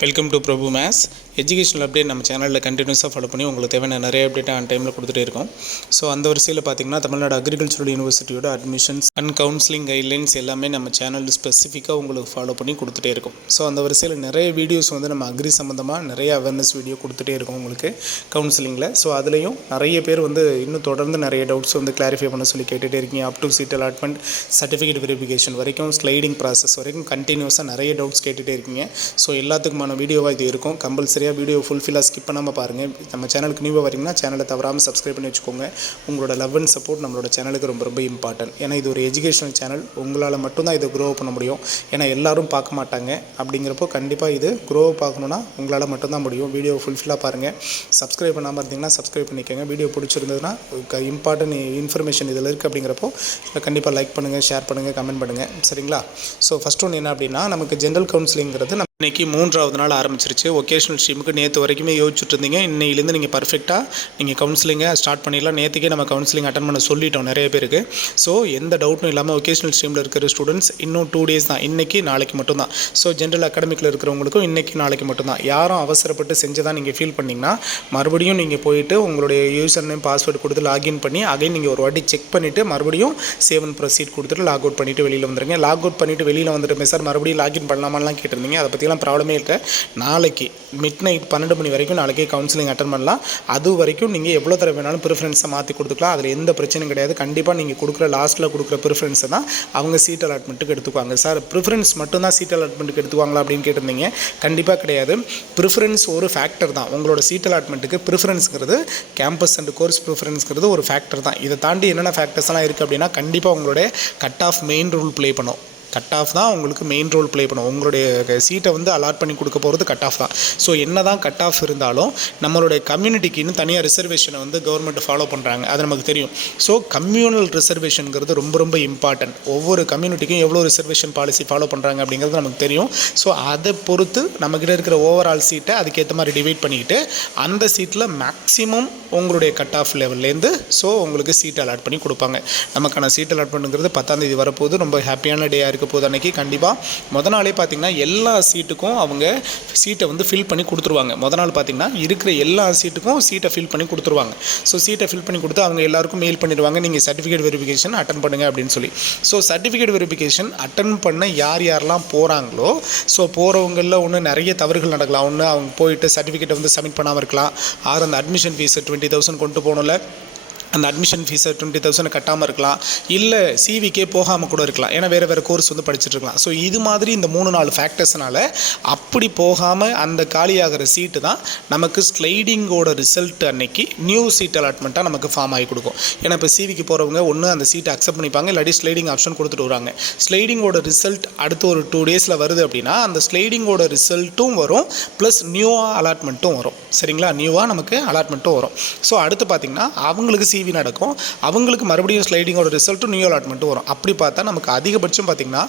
Welcome to Prabhu maths educational update நம்ம சேனலில் கண்டினியூஸாக ஃபாலோ பண்ணி உங்களுக்கு தேவையான நிறைய அப்டேட் ஆன் டைமில் கொடுத்துட்டே இருக்கோம். ஸோ அந்த வரிசையில் பார்த்திங்கன்னா தமிழ்நாடு அக்ரிகல்ச்சரல் யூனிவர்சிட்டியோட அட்மிஷன்ஸ் அண்ட் கவுன்சிலிங் கைட்லைன்ஸ் எல்லாமே நம்ம சேனல் ஸ்பெசிஃபிக்காக உங்களுக்கு ஃபாலோ பண்ணி கொடுத்துட்டே இருக்கும். ஸோ அந்த வரிசையில் நிறைய வீடியோஸ் நம்ம அக்ரி சம்மந்தமாக நிறைய அவேர்னஸ் வீடியோ கொடுத்துட்டே இருக்கோம் உங்களுக்கு கவுன்சிலிங்கில். ஸோ அதுலேயும் நிறைய பேர் இன்னும் தொடர்ந்து நிறைய டவுட்ஸ் கிளாரிஃபை பண்ண சொல்லி கேட்டுகிட்டே இருக்கீங்க. Up to seat allotment certificate verification வரைக்கும் ஸ்லைடிங் ப்ராசஸ் வரைக்கும் கண்டினியூஸாக நிறைய டவுட்ஸ் கேட்டுகிட்டே இருக்கீங்க. ஸோ எல்லாத்துக்குமான வீடியோவாக இது இருக்கும். கம்பல்சரியாக வீடியோ ஃபுல்ஃபில்லாக ஸ்கிப் பண்ணாமல் பாருங்கள். நம்ம சேனலுக்கு நியூவாக வரீங்கன்னா சேனலை தவறாமல் சப்ஸ்கிரைப் பண்ணி வச்சுக்கோங்க. உங்களோட லவ் அண்ட் சப்போர்ட் நம்மளோட சேனலுக்கு ரொம்ப ரொம்ப இம்பார்ட்டன்ட். ஏன்னா இது ஒரு எஜுகேஷனல் சேனல். உங்களால் மட்டும்தான் இதை க்ரோ பண்ண முடியும். ஏன்னா எல்லோரும் பார்க்க மாட்டாங்க. அப்படிங்கிறப்போ கண்டிப்பாக இது க்ரோ பார்க்கணுன்னா உங்களால் மட்டும்தான் முடியும். வீடியோ ஃபுல்ஃபில்லாக பாருங்கள். சப்ஸ்கிரைப் பண்ணாமல் இருந்தீங்கன்னா சப்ஸ்கிரைப் பண்ணிக்கோங்க. வீடியோ பிடிச்சிருந்ததுன்னா இம்பார்ட்டன்ட் இன்ஃபர்மேஷன் இதில் இருக்குது. அப்படிங்கிறப்போ கண்டிப்பாக லைக் பண்ணுங்கள், ஷேர் பண்ணுங்கள், கமெண்ட் பண்ணுங்கள். சரிங்களா? ஸோ ஃபஸ்ட் ஒன்று என்ன அப்படின்னா, நமக்கு ஜென்ரல் கவுன்சிலிங்கிறது இன்றைக்கி 3வது நாள் ஆரம்பிச்சிருச்சு. ஒகேஷனல் ஸ்ட்ரீமுக்கு நேற்று வரைக்குமே யோசிச்சுட்டு இருந்தீங்க. இன்னையிலேருந்து நீங்கள் பர்ஃபெக்டாக நீங்கள் கவுன்சிலிங்கை ஸ்டார்ட் பண்ணிடலாம். நேற்றுக்கே நம்ம கவுன்சிலிங் அட்டன் பண்ண சொல்லிட்டோம் நிறைய பேருக்கு. ஸோ எந்த டவுட்டும் இல்லாமல் ஒகேஷனல் ஸ்ட்ரீமில் இருக்கிற ஸ்டூடெண்ட்ஸ் இன்னும் 2 days தான். இன்றைக்கி நாளைக்கு மட்டும்தான். ஸோ ஜென்ரல் அகாடமிக்கில் இருக்கிறவங்களுக்கும் இன்றைக்கி நாளைக்கு மட்டும்தான். யாரும் அவசரப்பட்டு செஞ்சதான் நீங்கள் ஃபீல் பண்ணிங்கன்னா மறுபடியும் நீங்கள் போயிட்டு உங்களுடைய யூசர் நேம் பாஸ்வேர்டு கொடுத்து லாகின் பண்ணி அகைன் நீங்கள் ஒரு வாட்டி செக் பண்ணிவிட்டு மறுபடியும் சேவ் அண்ட் ப்ரொசீட் கொடுத்துட்டு லாக் அவுட் பண்ணிவிட்டு வெளியில் வந்துடுங்க. லாக் அவுட் பண்ணிவிட்டு வெளியில் வந்துட்டு சார் மறுபடியும் லாகின் பண்ணலாமான்லாம் கேட்டிருந்தீங்க. அதை பற்றி ப்ராப்ளமே இருக்க. நாளைக்கு மிட் நைட் 12 மணி வரைக்கும் நாளைக்கு கவுன்சிலிங் அட்டன் பண்ணலாம். அது வரைக்கும் நீங்கள் எவ்வளோ தடவை வேணாலும் ப்ரிஃபரன்ஸை மாற்றி கொடுத்துக்கலாம். அதில் எந்த பிரச்சனையும் கிடையாது. கண்டிப்பாக நீங்கள் கொடுக்குற லாஸ்ட்டில் கொடுக்குற ப்ரிஃபரன்ஸை தான் அவங்க சீட் அலாட்மெண்ட்டுக்கு எடுத்துக்குவாங்க. சார் ப்ரிஃபரன்ஸ் மட்டும்தான் சீட் அலாட்மெண்ட்டுக்கு எடுத்துக்குவாங்களா அப்படின்னு கேட்டிருந்தீங்க. கண்டிப்பாக கிடையாது. ப்ரிஃபரன்ஸ் ஒரு ஃபேக்டர் தான். உங்களோட சீட் அலாட்மெண்ட்டுக்கு ப்ரிஃபரன்ஸுங்கிறது கேம்பஸ் அண்ட் கோர்ஸ் ப்ரிஃபரன்ஸுங்கிறது ஒரு ஃபேக்டர் தான். இதை தாண்டி என்னென்ன ஃபேக்டர்ஸ்லாம் இருக்குது அப்படின்னா கண்டிப்பாக உங்களுடைய cut off main role play பண்ணும். கட் ஆஃப் தான் உங்களுக்கு மெயின் ரோல் ப்ளே பண்ணும். உங்களுடைய சீட்டை அலாட் பண்ணி கொடுக்க போகிறது கட் ஆஃப் தான். ஸோ என்ன தான் கட் ஆஃப் இருந்தாலும் நம்மளுடைய கம்யூனிட்டிக்கு இன்னும் தனியாக ரிசர்வேஷனை கவர்மெண்ட் ஃபாலோ பண்ணுறாங்க. அது நமக்கு தெரியும். ஸோ கம்யூனல் ரிசர்வேஷனுங்கிறது ரொம்ப ரொம்ப இம்பார்ட்டன்ட். ஒவ்வொரு கம்யூனிட்டிக்கும் எவ்வளோ ரிசர்வேஷன் பாலிசி ஃபாலோ பண்ணுறாங்க அப்படிங்கிறது நமக்கு தெரியும். ஸோ அதை பொறுத்து நம்மக்கிட்ட இருக்கிற ஓவரால் சீட்டை அதுக்கேற்ற மாதிரி டிவைட் பண்ணிக்கிட்டு அந்த சீட்டில் மேக்ஸிமம் உங்களுடைய கட் ஆஃப் லெவல்லேருந்து ஸோ உங்களுக்கு சீட் அலாட் பண்ணி கொடுப்பாங்க. நமக்கான சீட் அலாட் பண்ணுங்கிறது 10ஆம் தேதி வரப்போது. ரொம்ப ஹாப்பியான டேயாக இருக்குது போது. அன்றைக்கி கண்டிப்பாக மொதல் நாளே பார்த்திங்கன்னா எல்லா சீட்டுக்கும் அவங்க சீட்டை ஃபில் பண்ணி கொடுத்துருவாங்க. மொதல் நாள் பார்த்திங்கன்னா இருக்கிற எல்லா சீட்டுக்கும் சீட்டை ஃபில் பண்ணி கொடுத்துருவாங்க. ஸோ சீட்டை ஃபில் பண்ணி கொடுத்து அவங்க எல்லாருக்கும் மெயில் பண்ணிடுவாங்க, நீங்கள் சர்டிஃபிகேட் வெரிஃபிகேஷன் அட்டன் பண்ணுங்கள் அப்படின்னு சொல்லி. ஸோ சர்டிஃபிகேட் வெரிஃபிகேஷன் அட்டன் பண்ண யாரெல்லாம் போகிறாங்களோ ஸோ போகிறவங்களில் ஒன்று நிறைய தவறுகள் நடக்கலாம். ஒன்று அவங்க போயிட்டு சர்டிஃபிகேட்டை சப்மிட் பண்ணாமல் இருக்கலாம். அந்த அட்மிஷன் ஃபீஸை 20,000 கொண்டு போகணும்ல, அந்த அட்மிஷன் ஃபீஸை 20,000 கட்டாமல் இருக்கலாம். இல்லை சிவிக்கே போகாமல் கூட இருக்கலாம். ஏன்னா வேறு கோர்ஸ் படிச்சுட்டு இருக்கலாம். ஸோ இது மாதிரி இந்த 3-4 ஃபேக்டர்ஸ்னால் அப்படி போகாமல் அந்த காலியாகிற சீட்டு தான் நமக்கு ஸ்லைடிங்கோட ரிசல்ட் அன்னைக்கு நியூ சீட் அலாட்மெண்ட்டாக நமக்கு ஃபார்ம் ஆகி கொடுக்கும். ஏன்னா இப்போ சிவிக்கு போகிறவங்க ஒன்று அந்த சீட்டை அக்செப்ட் பண்ணிப்பாங்க, இல்லாட்டி ஸ்லைடிங் ஆப்ஷன் கொடுத்துட்டு வராங்க. ஸ்லைடிங்கோட ரிசல்ட் அடுத்து ஒரு 2 days வருது அப்படின்னா அந்த ஸ்லைடிங்கோட ரிசல்ட்டும் வரும், ப்ளஸ் நியூவாக அலாட்மெண்ட்டும் வரும். சரிங்களா? நியூவாக நமக்கு அலாட்மெண்ட்டும் வரும். ஸோ அடுத்து பார்த்திங்கன்னா அவங்களுக்கு சிவி நடக்கும், அவங்களுக்கு மறுபடியும் ஸ்லைடிங்கோட ரிசல்ட்டும் நியூ அலாட்மெண்ட்டும் வரும். அப்படி பார்த்தா நமக்கு அதிகபட்சம் பார்த்திங்கன்னா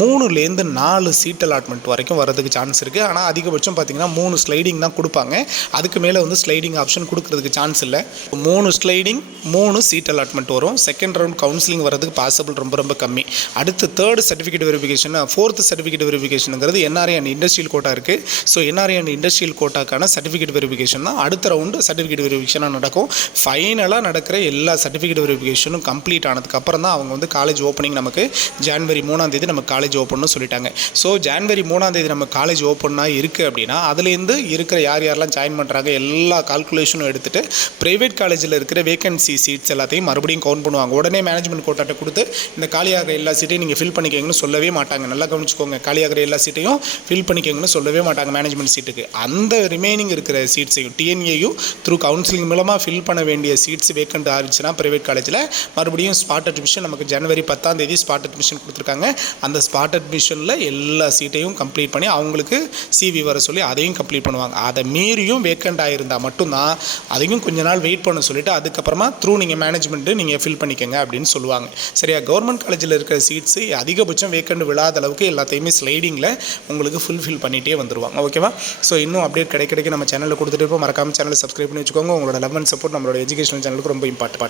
3லேருந்து 4 சீட் அலாட்மெண்ட் வரைக்கும் வரதுக்கு சான்ஸ் இருக்குது. ஆனால் அதிகபட்சம் பார்த்திங்கன்னா 3 ஸ்லைடிங் தான் கொடுப்பாங்க. அதுக்கு மேலே ஸ்லைடிங் ஆப்ஷன் கொடுக்கறதுக்கு சான்ஸ் இல்லை. 3 ஸ்லைடிங் 3 சீட் அலாட்மெண்ட் வரும். செகண்ட் ரவுண்ட் கவுன்சிலிங் வரதுக்கு பாசிபிள் ரொம்ப ரொம்ப கம்மி. அடுத்து 3rd certificate verification, 4th certificate வெரிஃபிகேஷனுங்கிறது என்ஆர்ஐ அண்ட் இண்டஸ்ட்ரியல் கோட்டா இருக்குது. ஸோ என்ஆர்ஐ அண்ட் இண்டஸ்ட்ரியல் கோட்டாக்கான சர்டிஃபிகேட் வெரிஃபிகேஷன் தான் அடுத்த ரவுண்டு சர்டிஃபிகேட் வெரிஃபிகேஷனாக நடக்கும். ஃபைனலாக நடக்கிற எல்லா சர்டிஃபிகேட் வெரிஃபிகேஷனும் கம்ப்ளீட் ஆனதுக்கப்புறம் தான் அவங்க காலேஜ் ஓப்பனிங் நமக்கு ஜனவரி 3ஆம் தேதி நம்ம காலேஜ் ஓப்பன்னு சொல்லிட்டாங்க. ஸோ ஜனவரி 3ஆம் தேதி நம்ம காலேஜ் ஓப்பனாக இருக்குது அப்படின்னா அதுலேருந்து இருக்கிற யாரெல்லாம் ஜாயின் பண்ணுறாங்க எல்லா கால்குலேஷனும் எடுத்துகிட்டு ப்ரைவேட் காலேஜில் இருக்கிற வேகன்சி சீட்ஸ் எல்லாத்தையும் மறுபடியும் கவுண்ட் பண்ணுவாங்க. உடனே மேனேஜ்மெண்ட் கோட்டாட்ட கொடுத்து இந்த காலியாகிற எல்லா சீட்டையும் நீங்கள் ஃபில் பண்ணிக்கங்கன்னு சொல்லவே மாட்டாங்க. நல்லா கவனிச்சுக்கோங்க. காலியாகிற எல்லா சீட்டையும் ஃபில் பண்ணிக்கங்கன்னு சொல்லவே மாட்டாங்க மேனேஜ்மெண்ட் சீட்டுக்கு. அந்த ரிமைனிங் இருக்கிற சீட்ஸையும் TNAU த்ரூ கவுன்சிலிங் மூலமாக ஃபில் பண்ண வேண்டிய சீட்ஸ் வேக்கண்ட் ஆகிடுச்சுன்னா ப்ரைவேட் காலேஜில் மறுபடியும் ஸ்பாட் அட்மிஷன் நமக்கு ஜனவரி 10ஆம் தேதி ஸ்பாட் அட்மிஷன் கொடுத்துருக்காங்க. அந்த ஸ்பாட் அட்மிஷனில் எல்லா சீட்டையும் கம்ப்ளீட் பண்ணி அவங்களுக்கு சிவி வர சொல்லி அதையும் கம்ப்ளீட் பண்ணுவாங்க. அதை மீறியும் வேக்கண்ட் ஆகிருந்தால் மட்டும்தான் அதையும் கொஞ்ச நாள் வெயிட் பண்ண சொல்லிவிட்டு அதுக்கப்புறமா த்ரூ நீங்கள் மேனேஜ்மெண்ட்டு நீங்கள் ஃபில் பண்ணிக்கங்க அப்படின்னு சொல்லுவாங்க. சரியா? கவர்மெண்ட் காலேஜில் இருக்கிற சீட்ஸு அதிகபட்சம் வேக்கண்ட் விழாத அளவுக்கு எல்லாத்தையுமே ஸ்லைடிங்கில் உங்களுக்கு ஃபுல்ஃபில் பண்ணிகிட்டே வந்துடுவாங்க. ஓகேவா? ஸோ இன்னும் அப்டேட் கிடைக்க நம்ம சேனலில் கொடுத்துட்டு இருப்போம். மறக்காமல் சேனலை சப்ஸ்கிரைப் பண்ணி வச்சுக்கோங்க. உங்களோட லவ் அண்ட் சப்போர்ட் நம்மளோட எஜுகேஷனல் சேனலுக்கு ரொம்ப இம்பார்ட்டன்ட்.